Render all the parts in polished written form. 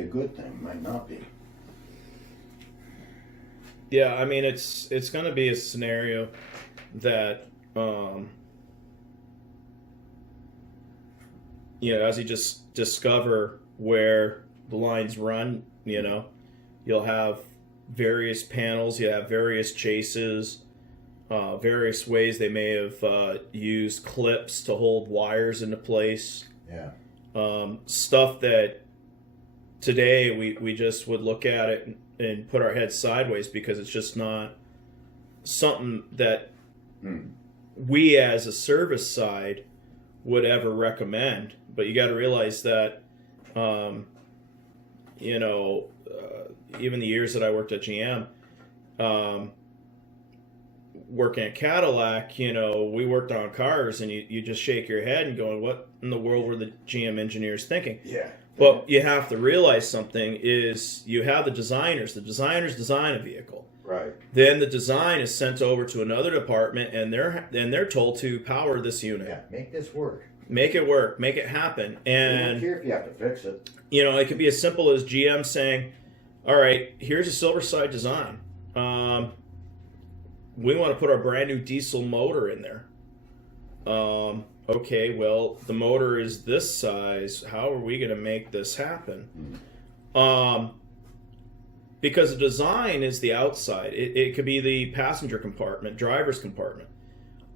A good thing, might not be. Yeah, I mean it's going to be a scenario that as you just discover where the lines run, you'll have various panels, you have various chases, various ways they may have used clips to hold wires into place. Yeah. Stuff that today we just would look at it and put our heads sideways because it's just not something that we as a service side would ever recommend. But you got to realize that, even the years that I worked at GM, working at Cadillac, we worked on cars and you just shake your head and going, what in the world were the GM engineers thinking? Yeah. But you have to realize something is you have the designers design a vehicle. Right. Then the design is sent over to another department and they're told to power this unit. Yeah, make this work. Make it work, make it happen. And I don't care if you have to fix it. it could be as simple as GM saying, all right, here's a silver side design. We want to put our brand new diesel motor in there. Okay, well, the motor is this size. How are we going to make this happen? Because the design is the outside. It could be the passenger compartment, driver's compartment.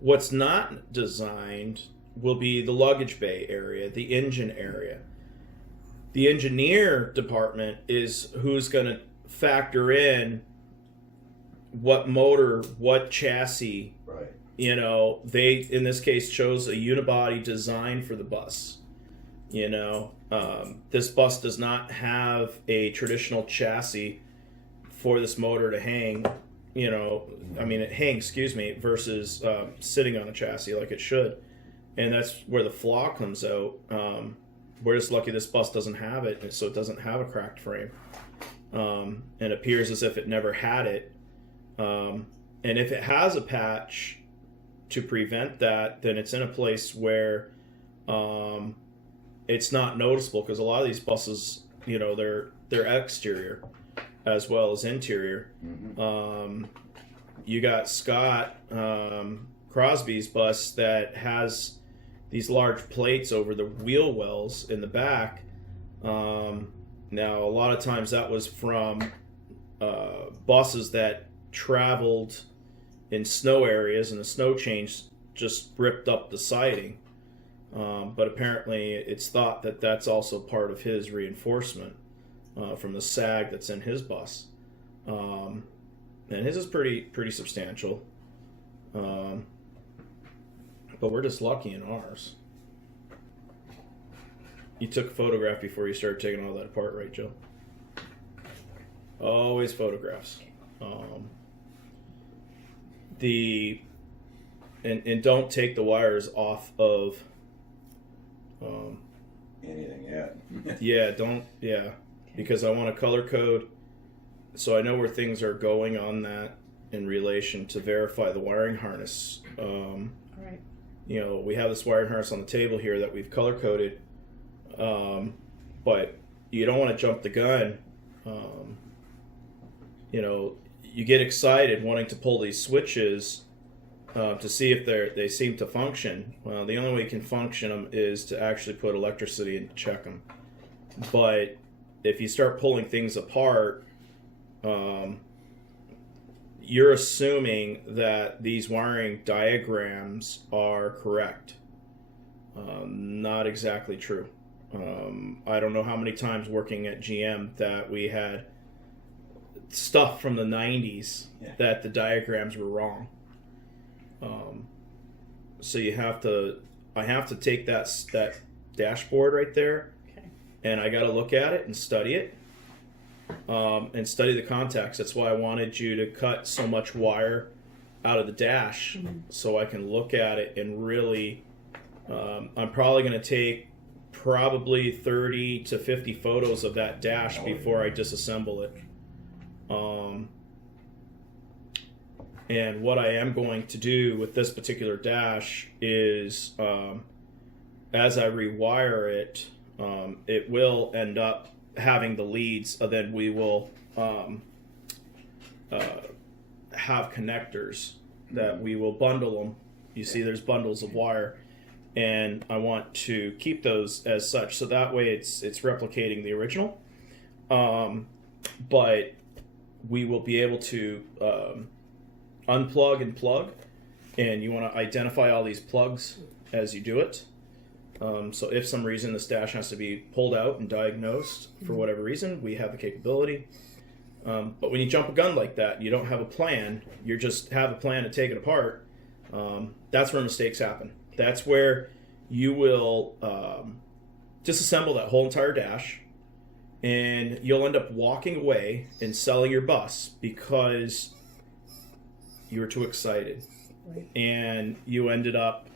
What's not designed will be the luggage bay area, the engine area. The engineer department is who's going to factor in what motor, what chassis. Right. They, in this case, chose a unibody design for the bus. This bus does not have a traditional chassis for this motor to hang. It hangs, versus sitting on a chassis like it should. And that's where the flaw comes out. We're just lucky this bus doesn't have it, so it doesn't have a cracked frame. And it appears as if it never had it. And if it has a patch to prevent that, then it's in a place where it's not noticeable, because a lot of these buses, they're exterior as well as interior. You got Scott Crosby's bus that has these large plates over the wheel wells in the back. Now, a lot of times that was from buses that traveled in snow areas, and the snow change just ripped up the siding. But apparently it's thought that that's also part of his reinforcement from the sag that's in his bus. And his is pretty substantial. But we're just lucky in ours. You took a photograph before you started taking all that apart, right, Joe? Always photographs. And don't take the wires off of Anything yet. Because I want to color code so I know where things are going on that in relation to verify the wiring harness. Right. We have this wiring harness on the table here that we've color coded, but you don't want to jump the gun. You get excited wanting to pull these switches to see if they seem to function. Well, the only way you can function them is to actually put electricity in to check them. But if you start pulling things apart, you're assuming that these wiring diagrams are correct. Not exactly true. I don't know how many times working at GM that we had stuff from the 90s that the diagrams were wrong. So I have to take that dashboard right there, and I got to look at it and study it, and study the contacts. That's why I wanted you to cut so much wire out of the dash, so I can look at it and really. I'm probably going to take 30 to 50 photos of that dash before I disassemble it. And what I am going to do with this particular dash is, as I rewire it, it will end up having the leads, then we will have connectors that we will bundle them. You see, there's bundles of wire, and I want to keep those as such, so that way it's replicating the original. But we will be able to unplug and plug, and you want to identify all these plugs as you do it. So if some reason this dash has to be pulled out and diagnosed for whatever reason, we have the capability. But when you jump a gun like that, you don't have a plan. You just have a plan to take it apart. That's where mistakes happen. That's where you will disassemble that whole entire dash, and you'll end up walking away and selling your bus because you were too excited. Right. And you ended up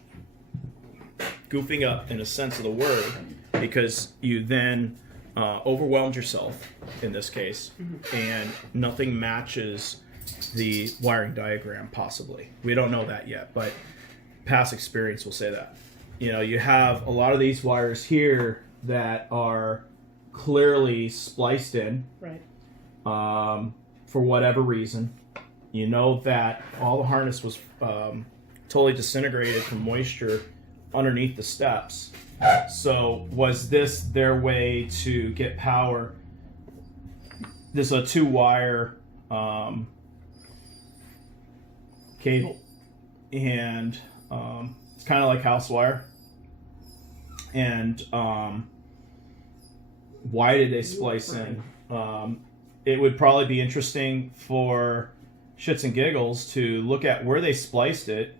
goofing up in a sense of the word because you then overwhelmed yourself in this case, and nothing matches the wiring diagram possibly. We don't know that yet, but past experience will say that. You know, you have a lot of these wires here that are clearly spliced in, Right. for whatever reason. You know that all the harness was totally disintegrated from moisture underneath the steps. So was this their way to get power? This is a 2-wire cable, and it's kind of like house wire. And why did they splice in? It would probably be interesting for shits and giggles to look at where they spliced it,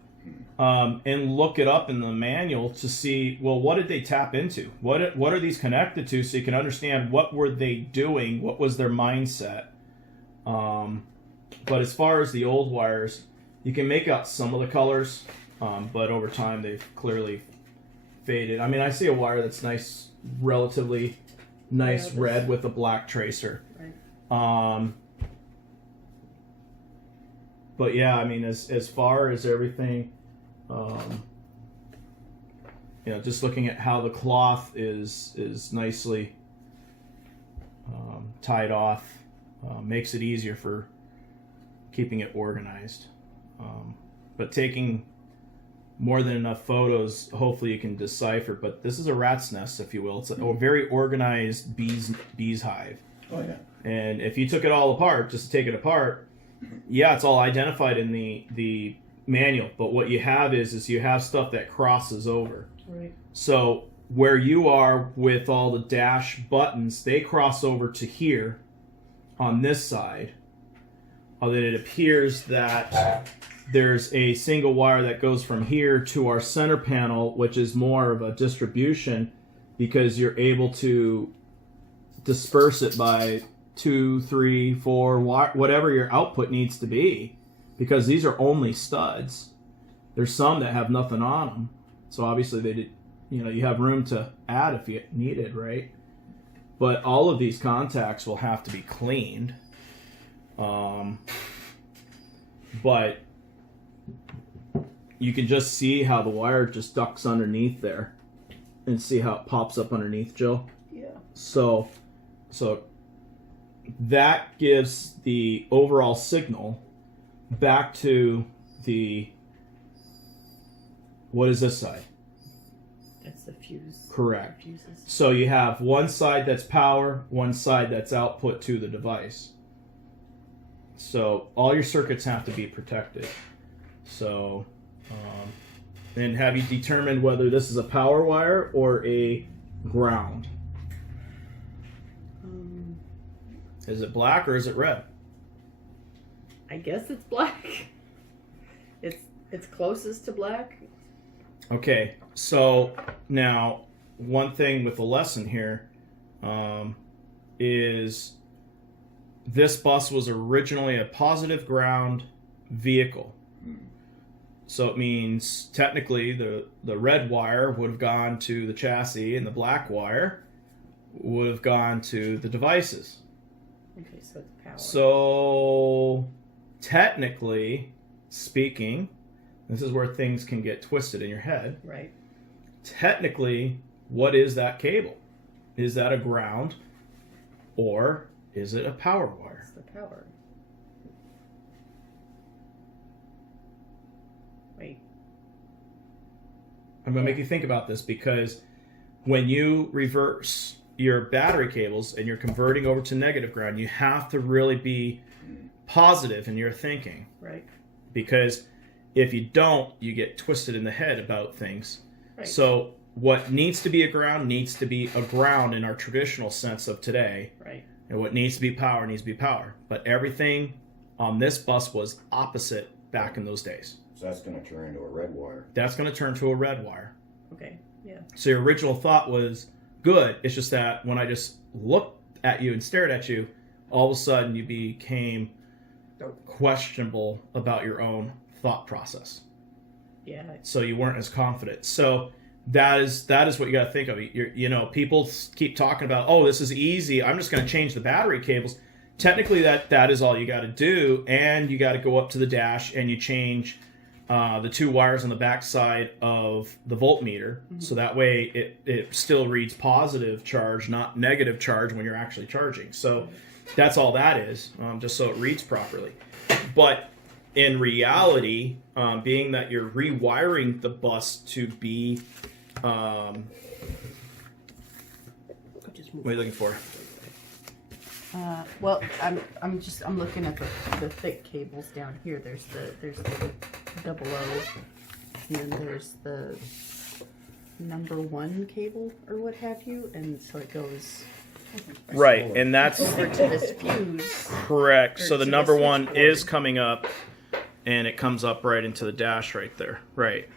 and look it up in the manual to see, well, what did they tap into? What are these connected to, so you can understand what were they doing, what was their mindset. But as far as the old wires, you can make out some of the colors, but over time they've clearly faded. I mean, I see a wire that's nice, relatively nice red with a black tracer. Right. But yeah, I mean, as far as everything, you know, just looking at how the cloth is nicely tied off, makes it easier for keeping it organized. But taking more than enough photos, hopefully you can decipher. But this is a rat's nest, if you will. It's a very organized bees hive. Oh yeah. And if you took it all apart, just to take it apart, yeah, it's all identified in the manual. But what you have is you have stuff that crosses over. Right. So where you are with all the dash buttons, they cross over to here on this side. Then it appears that there's a single wire that goes from here to our center panel, which is more of a distribution because you're able to disperse it by 2, 3, 4, whatever your output needs to be, because these are only studs. There's some that have nothing on them, so obviously they did. You know, you have room to add if you needed, right? But all of these contacts will have to be cleaned. But you can just see how the wire just ducks underneath there, and see how it pops up underneath, Jill. Yeah. So that gives the overall signal back to the, what is this side? That's the fuse. Correct. Fuses. So you have one side that's power, one side that's output to the device. So all your circuits have to be protected. So, and have you determined whether this is a power wire or a ground? Is it black or is it red? I guess it's black. It's closest to black. Okay, so now one thing with the lesson here is this bus was originally a positive ground vehicle. So it means technically the red wire would have gone to the chassis and the black wire would have gone to the devices. Okay, so it's power. So technically speaking, this is where things can get twisted in your head. Right. Technically, what is that cable? Is that a ground or is it a power wire? It's the power. Wait. I'm going to make you think about this, because when you reverse your battery cables and you're converting over to negative ground, you have to really be positive in your thinking. Right. Because if you don't, you get twisted in the head about things. Right. So what needs to be a ground needs to be a ground in our traditional sense of today. Right. And what needs to be power needs to be power. But everything on this bus was opposite back in those days. So that's going to turn into a red wire. That's going to turn to a red wire. Okay. Yeah. So your original thought was good. It's just that when I just looked at you and stared at you, all of a sudden you became questionable about your own thought process. Yeah. So you weren't as confident. So that is what you got to think of. People keep talking about, oh, this is easy. I'm just going to change the battery cables. Technically, that is all you got to do, and you got to go up to the dash and you change the two wires on the back side of the voltmeter, so that way it still reads positive charge, not negative charge when you're actually charging. So that's all that is, just so it reads properly. But in reality, being that you're rewiring the bus to be, what are you looking for? Well, I'm looking at the thick cables down here. There's the 00, and then there's the number 1 cable or what have you, and so it goes Right, and that's over to this fuse. correct. Or So the to the number 1 switchboard. is coming up, and it comes up right into the dash right there. Right,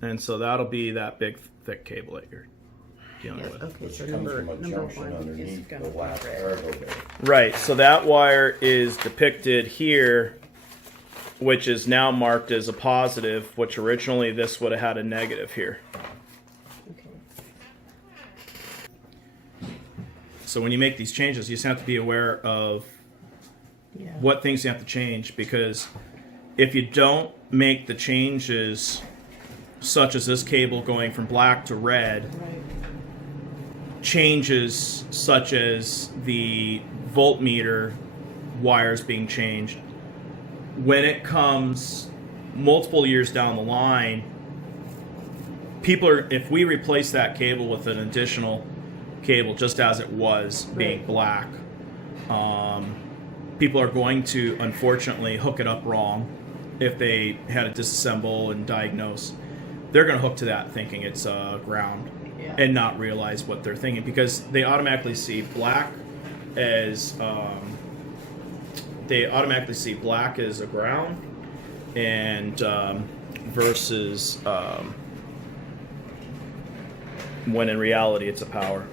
and so that'll be that big thick cable that you're dealing Yeah, with. okay, so Which comes from a number junction 1 is underneath the going last cargo bay. Right, so that wire is depicted here, which is now marked as a positive, which originally this would have had a negative here. Okay. So when you make these changes, you just have to be aware of Yeah. what things you have to change, because if you don't make the changes, such as this cable going from black to red, Right. changes such as the voltmeter wires being changed, when it comes multiple years down the line, if we replace that cable with an additional cable just as it was being black, people are going to unfortunately hook it up wrong. If they had to disassemble and diagnose, they're going to hook to that thinking it's ground. Yeah. And not realize what they're thinking, because they automatically see black as a ground, and versus when in reality it's a power. So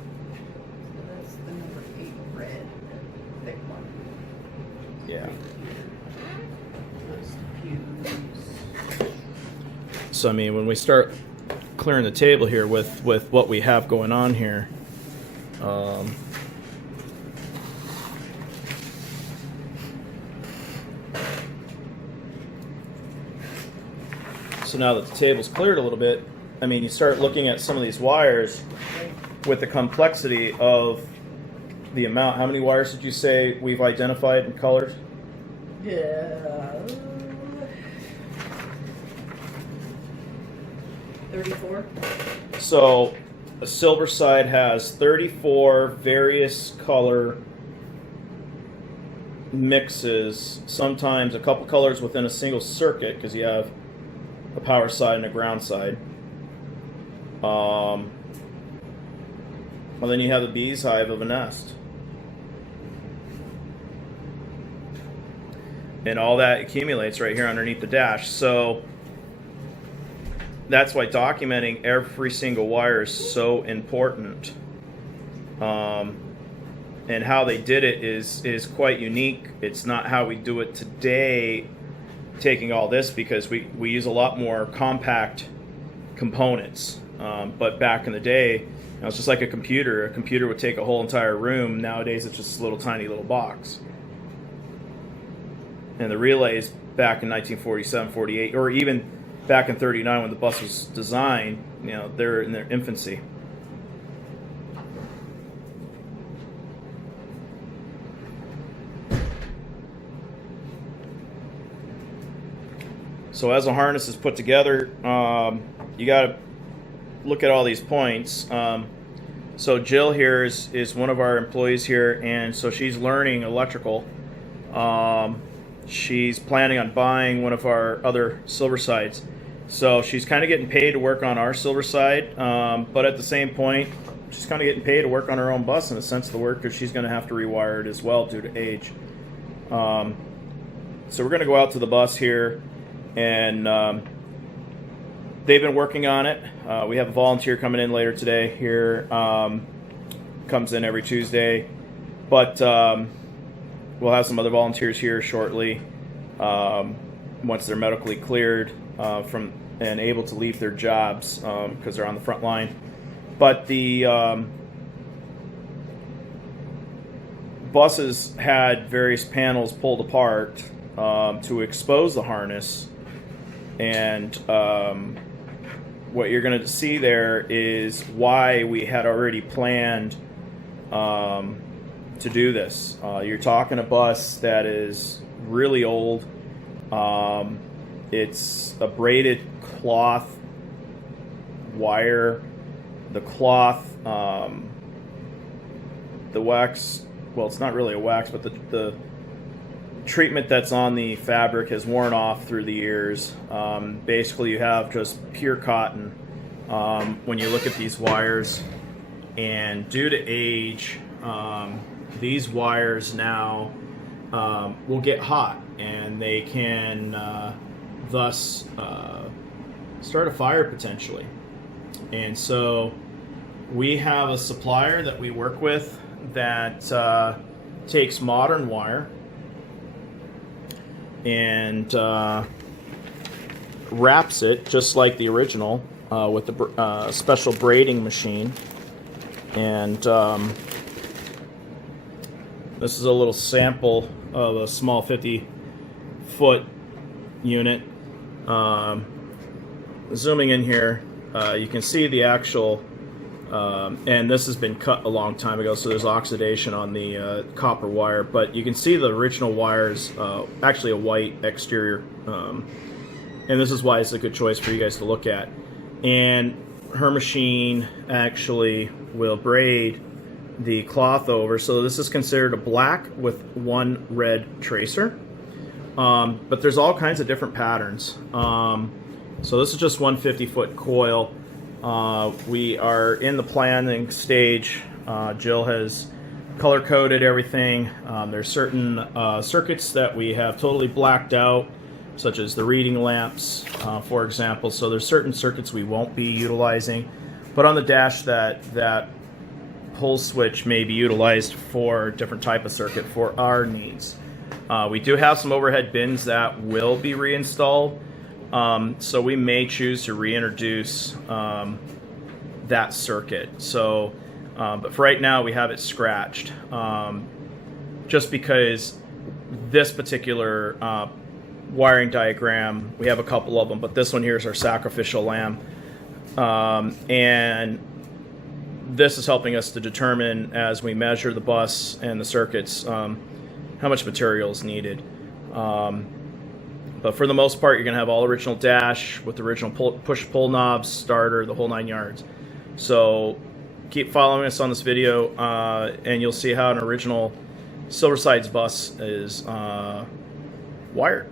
that's the number 8 red, the thick one. Yeah. That's the fuse. So I mean, when we start clearing the table here with what we have going on here, so now that the table's cleared a little bit, I mean, you start looking at some of these wires with the complexity of the amount. How many wires did you say we've identified and colored? Yeah. 34. So a silver side has 34 various color mixes, sometimes a couple colors within a single circuit, because you have a power side and a ground side. Well, then you have the bee's hive of a nest. And all that accumulates right here underneath the dash. So that's why documenting every single wire is so important. And how they did it is quite unique. It's not how we do it today, taking all this, because we use a lot more compact components. But back in the day, it's just like a computer. A computer would take a whole entire room. Nowadays, it's just a little tiny little box. And the relays back in 1947, 48, or even back in 39 when the bus was designed, they're in their infancy. So as a harness is put together, you got to look at all these points. So Jill here is one of our employees here, and so she's learning electrical. She's planning on buying one of our other Silversides. So she's kind of getting paid to work on our Silverside, but at the same point, she's kind of getting paid to work on her own bus in a sense of the word, because she's going to have to rewire it as well due to age. So we're going to go out to the bus here, and they've been working on it. We have a volunteer coming in later today here, comes in every Tuesday, but we'll have some other volunteers here shortly once they're medically cleared from and able to leave their jobs because they're on the front line. But the buses had various panels pulled apart to expose the harness, and what you're going to see there is why we had already planned to do this. You're talking a bus that is really old. It's a braided cloth wire. The cloth, the wax, well, it's not really a wax, but the treatment that's on the fabric has worn off through the years. Basically, you have just pure cotton when you look at these wires. And due to age, these wires now will get hot, and they can thus start a fire potentially. And so we have a supplier that we work with that takes modern wire and wraps it just like the original with the special braiding machine. And this is a little sample of a small 50-foot unit. Zooming in here, you can see the actual, and this has been cut a long time ago, so there's oxidation on the copper wire, but you can see the original wires, actually a white exterior, and this is why it's a good choice for you guys to look at. And her machine actually will braid the cloth over, so this is considered a black with one red tracer, but there's all kinds of different patterns. So this is just one 50-foot coil. We are in the planning stage. Jill has color-coded everything. There's certain circuits that we have totally blacked out, such as the reading lamps, for example. So there's certain circuits we won't be utilizing. But on the dash, that pull switch may be utilized for a different type of circuit for our needs. We do have some overhead bins that will be reinstalled. So we may choose to reintroduce that circuit. So, but for right now we have it scratched, just because this particular wiring diagram, we have a couple of them, but this one here is our sacrificial lamb, and this is helping us to determine, as we measure the bus and the circuits, how much material is needed. But for the most part, you're going to have all original dash with the original push-pull knobs, starter, the whole 9 yards. So keep following us on this video, and you'll see how an original Silverside's bus is wired.